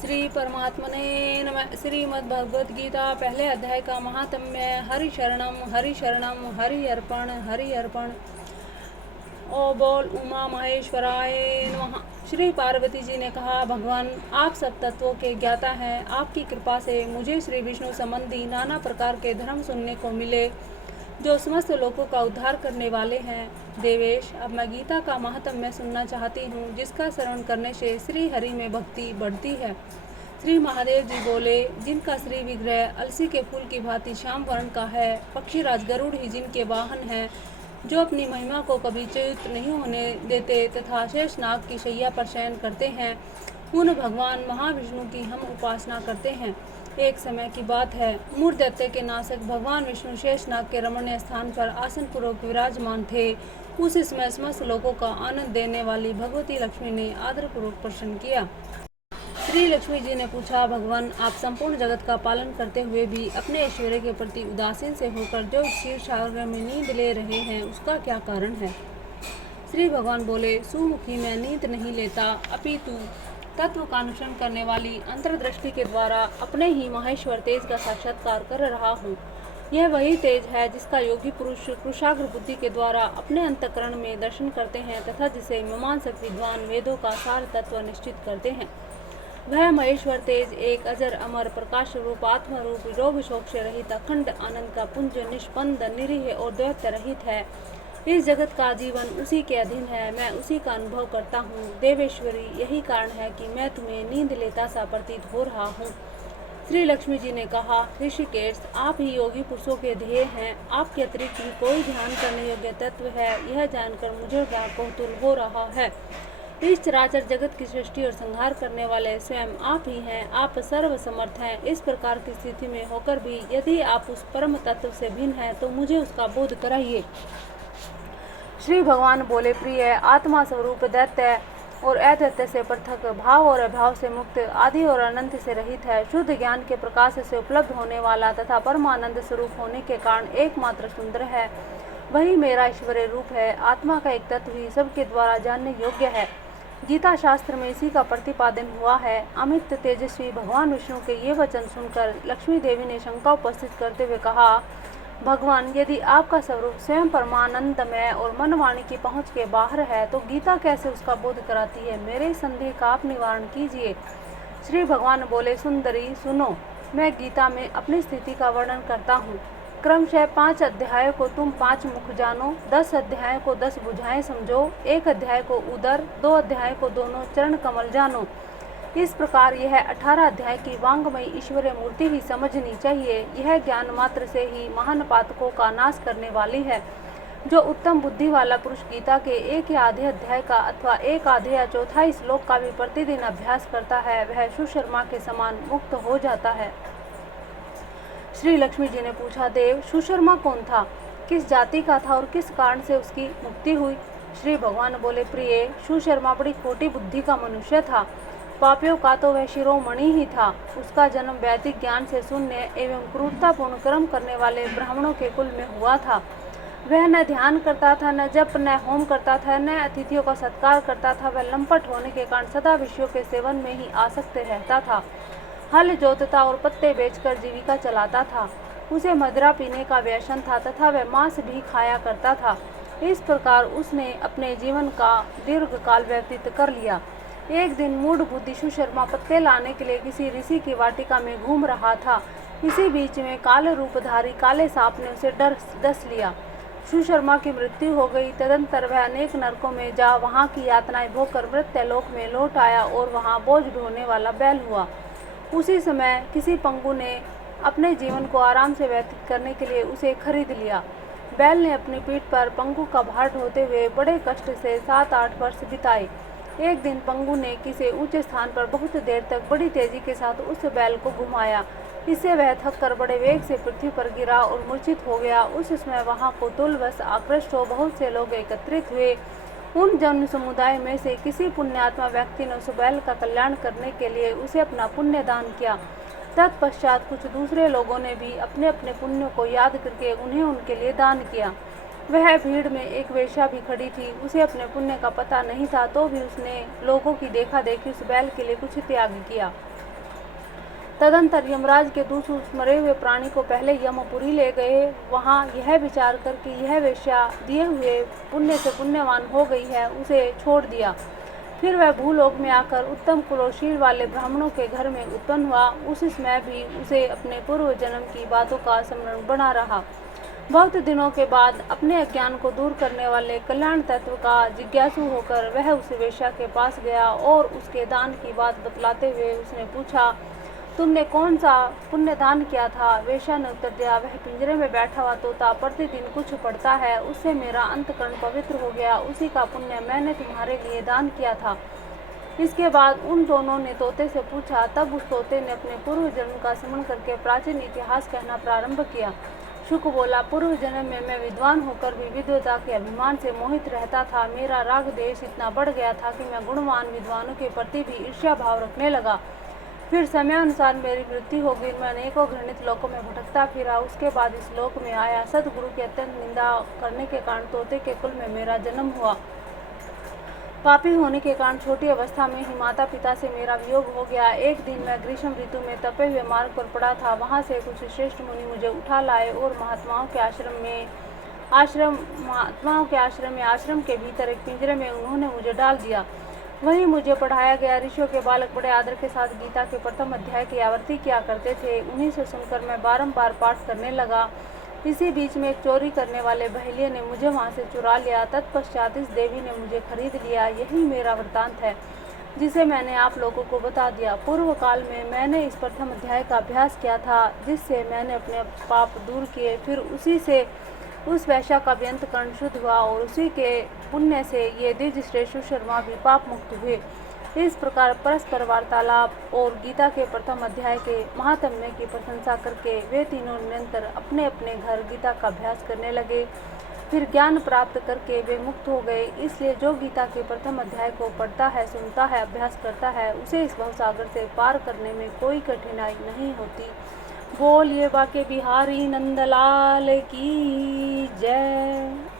श्री परमात्मने नमः। श्रीमद् भगवद गीता पहले अध्याय का महात्म्य। हरि शरणम हरि शरणम हरि अर्पण हरि अर्पण। ओ बोल उमा महेश्वराय नमः। श्री पार्वती जी ने कहा, भगवान आप सब तत्वों के ज्ञाता हैं। आपकी कृपा से मुझे श्री विष्णु संबंधी नाना प्रकार के धर्म सुनने को मिले जो समस्त लोगों का उद्धार करने वाले हैं। देवेश, अब मैं गीता का महात्म्य सुनना चाहती हूँ, जिसका श्रवण करने से श्री हरि में भक्ति बढ़ती है। श्री महादेव जी बोले, जिनका श्री विग्रह अलसी के फूल की भांति श्याम वर्ण का है, पक्षीराज गरुड़ ही जिनके वाहन हैं, जो अपनी महिमा को कभी च्युत नहीं होने देते तथा शेष नाग की शैया पर शयन करते हैं, उन भगवान महाविष्णु की हम उपासना करते हैं। एक समय की बात है, मूर दैत्य के नाशक भगवान विष्णु शेषनाग के रमणीय स्थान पर आसन पूर्वक विराजमान थे। उस समय समस्त लोगों का आनंद देने वाली भगवती लक्ष्मी ने आदरपूर्वक प्रश्न किया। श्री लक्ष्मी जी ने पूछा, भगवान आप संपूर्ण जगत का पालन करते हुए भी अपने ऐश्वर्य के प्रति उदासीन से होकर जो क्षीर सागर में नींद ले रहे हैं, उसका क्या कारण है? श्री भगवान बोले, सुमुखी मैं नींद नहीं लेता, अपितु तत्व का अनुसरण करने वाली अंतर्दृष्टि के द्वारा अपने ही महेश्वर तेज का साक्षात्कार कर रहा हूँ। यह वही तेज है जिसका योगी पुरुष कुशाग्र बुद्धि के द्वारा अपने अंतःकरण में दर्शन करते हैं तथा जिसे मीमांसक विद्वान वेदों का सार तत्व निश्चित करते हैं। वह महेश्वर तेज एक अजर अमर प्रकाश रूप आत्मा रूप रोग शोक से रहित अखंड आनंद का पुंज निष्पन्द निरीह और द्वैत रहित है। इस जगत का जीवन उसी के अधीन है, मैं उसी का अनुभव करता हूँ। देवेश्वरी, यही कारण है कि मैं तुम्हें नींद लेता सा प्रतीत हो रहा हूँ। श्री लक्ष्मी जी ने कहा, ऋषिकेश आप ही योगी पुरुषों के ध्येय हैं। आपके अतिरिक्त भी कोई ध्यान करने योग्य तत्व है, यह जानकर मुझे कौतूहल हो रहा है। इस चराचर जगत की सृष्टि और संहार करने वाले स्वयं आप ही हैं। आप सर्वसमर्थ हैं। इस प्रकार की स्थिति में होकर भी यदि आप उस परम तत्व से भिन्न हैं तो मुझे उसका बोध कराइए। श्री भगवान बोले, प्रिय आत्मा स्वरूप दैत्य और अदैत्य से पृथक, भाव और अभाव से मुक्त, आदि और अनंत से रहित है, शुद्ध ज्ञान के प्रकाश से उपलब्ध होने वाला तथा परमानंद स्वरूप होने के कारण एकमात्र सुंदर है। वही मेरा ईश्वरीय रूप है। आत्मा का एक तत्व ही सबके द्वारा जानने योग्य है। गीता शास्त्र में इसी का प्रतिपादन हुआ है। अमित तेजस्वी भगवान विष्णु के ये वचन सुनकर लक्ष्मी देवी ने शंका उपस्थित करते हुए कहा, भगवान यदि आपका स्वरूप स्वयं परमानंदमय और मन वाणी की पहुँच के बाहर है तो गीता कैसे उसका बोध कराती है? मेरे संदेह का आप निवारण कीजिए। श्री भगवान बोले, सुंदरी सुनो, मैं गीता में अपनी स्थिति का वर्णन करता हूँ। क्रमशः 5 अध्यायों को तुम 5 मुख जानो, 10 अध्यायों को 10 भुजाएं समझो, 1 अध्याय को उदर, 2 अध्याय को दोनों चरण कमल जानो। इस प्रकार यह 18 अध्याय की वांगमयी ईश्वरीय मूर्ति ही समझनी चाहिए। यह ज्ञान मात्र से ही महान पातकों का नाश करने वाली है। जो उत्तम बुद्धि वाला पुरुष गीता के एक या आधे अध्याय का अथवा एक आधे या चौथाई श्लोक का भी प्रतिदिन अभ्यास करता है, वह सुशर्मा के समान मुक्त हो जाता है। श्री लक्ष्मी जी ने पूछा, देव सुशर्मा कौन था? किस जाति का था और किस कारण से उसकी मुक्ति हुई? श्री भगवान बोले, प्रिय सुशर्मा बड़ी खोटी बुद्धि का मनुष्य था। पापियों का तो वह शिरोमणि ही था। उसका जन्म वैदिक ज्ञान से शून्य एवं क्रूरतापूर्ण कर्म करने वाले ब्राह्मणों के कुल में हुआ था। वह न ध्यान करता था, न जप, न होम करता था, न अतिथियों का सत्कार करता था। वह लंपट होने के कारण सदा विषयों के सेवन में ही आसक्त रहता था। हल जोतता और पत्ते बेचकर जीविका चलाता था। उसे मदिरा पीने का व्यसन था तथा वह मांस भी खाया करता था। इस प्रकार उसने अपने जीवन का दीर्घ काल व्यतीत कर लिया। एक दिन मूढ़ बुद्धि सुशर्मा पत्ते लाने के लिए किसी ऋषि की वाटिका में घूम रहा था। इसी बीच में काले रूपधारी काले सांप ने उसे डस लिया। सुशर्मा की मृत्यु हो गई। तदंतर वह अनेक नरकों में जा वहाँ की यातनाएं भोगकर मृत्युलोक में लौट आया और वहाँ बोझ ढोने वाला बैल हुआ। उसी समय किसी पंगु ने अपने जीवन को आराम से व्यतीत करने के लिए उसे खरीद लिया। बैल ने अपनी पीठ पर पंगु का भार ढोते हुए बड़े कष्ट से 7-8 वर्ष बिताए। एक दिन पंगु ने किसी ऊंचे स्थान पर बहुत देर तक बड़ी तेजी के साथ उस बैल को घुमाया। इससे वह थककर बड़े वेग से पृथ्वी पर गिरा और मूर्छित हो गया। उस समय वहां कौतूहलवश आकृष्ट हो बहुत से लोग एकत्रित हुए। उन जन समुदाय में से किसी पुण्यात्मा व्यक्ति ने उस बैल का कल्याण करने के लिए उसे अपना पुण्य दान किया। तत्पश्चात कुछ दूसरे लोगों ने भी अपने अपने पुण्यों को याद करके उन्हें उनके लिए दान किया। वह भीड़ में एक वेश्या भी खड़ी थी। उसे अपने पुण्य का पता नहीं था, तो भी उसने लोगों की देखा देखी उस बैल के लिए कुछ त्याग किया। तदंतर यमराज के दूत उस मरे हुए प्राणी को पहले यमपुरी ले गए। वहाँ यह विचार कर कि यह वेश्या दिए हुए पुण्य से पुण्यवान हो गई है, उसे छोड़ दिया। फिर वह भूलोक में आकर उत्तम कुलोशील वाले ब्राह्मणों के घर में उत्पन्न हुआ। उस समय भी उसे अपने पूर्व जन्म की बातों का स्मरण बना रहा। बहुत दिनों के बाद अपने अज्ञान को दूर करने वाले कल्याण तत्व का जिज्ञासु होकर वह उस वेश्या के पास गया और उसके दान की बात बतलाते हुए उसने पूछा, तुमने कौन सा पुण्य दान किया था? वेश्या ने उत्तर दिया, वह पिंजरे में बैठा हुआ तोता प्रतिदिन कुछ पढ़ता है, उससे मेरा अंतकरण पवित्र हो गया, उसी का पुण्य मैंने तुम्हारे लिए दान किया था। इसके बाद उन दोनों ने तोते से पूछा। तब उस तोते ने अपने पूर्व जन्म का स्मरण करके प्राचीन इतिहास कहना प्रारंभ किया। शुक बोला, पूर्व जन्म में मैं विद्वान होकर भी विद्वता के अभिमान से मोहित रहता था। मेरा राग देश इतना बढ़ गया था कि मैं गुणवान विद्वानों के प्रति भी ईर्ष्या भाव रखने लगा। फिर समयानुसार मेरी मृत्यु हो गई। मैं अनेकों घृणित लोकों में भटकता फिरा। उसके बाद इस लोक में आया। सदगुरु की अत्यंत निंदा करने के कारण तोते के कुल में मेरा जन्म हुआ। पापी होने के कारण छोटी अवस्था में ही माता पिता से मेरा वियोग हो गया। एक दिन मैं ग्रीष्म ऋतु में तपे हुए मार्ग पर पड़ा था। वहाँ से कुछ श्रेष्ठ मुनि मुझे उठा लाए और महात्माओं के आश्रम के भीतर एक पिंजरे में उन्होंने मुझे डाल दिया। वहीं मुझे पढ़ाया गया। ऋषियों के बालक बड़े आदर के साथ गीता के प्रथम अध्याय की आवृत्ति किया करते थे। उन्हीं से सुनकर मैं बारंबार पाठ करने लगा। इसी बीच में एक चोरी करने वाले बहेलिये ने मुझे वहां से चुरा लिया। तत्पश्चात इस देवी ने मुझे खरीद लिया। यही मेरा वृत्तांत है जिसे मैंने आप लोगों को बता दिया। पूर्व काल में मैंने इस प्रथम अध्याय का अभ्यास किया था, जिससे मैंने अपने पाप दूर किए। फिर उसी से उस वैश्या का भी अंतकरण शुद्ध हुआ और उसी के पुण्य से ये द्विज श्रेष्ठ शर्मा भी पाप मुक्त हुए। इस प्रकार परस्पर वार्तालाप और गीता के प्रथम अध्याय के महात्म्य की प्रशंसा करके वे तीनों निरंतर अपने अपने घर गीता का अभ्यास करने लगे। फिर ज्ञान प्राप्त करके वे मुक्त हो गए। इसलिए जो गीता के प्रथम अध्याय को पढ़ता है, सुनता है, अभ्यास करता है, उसे इस भवसागर से पार करने में कोई कठिनाई नहीं होती। बोलिए बाके बिहारी नंदलाल की जय।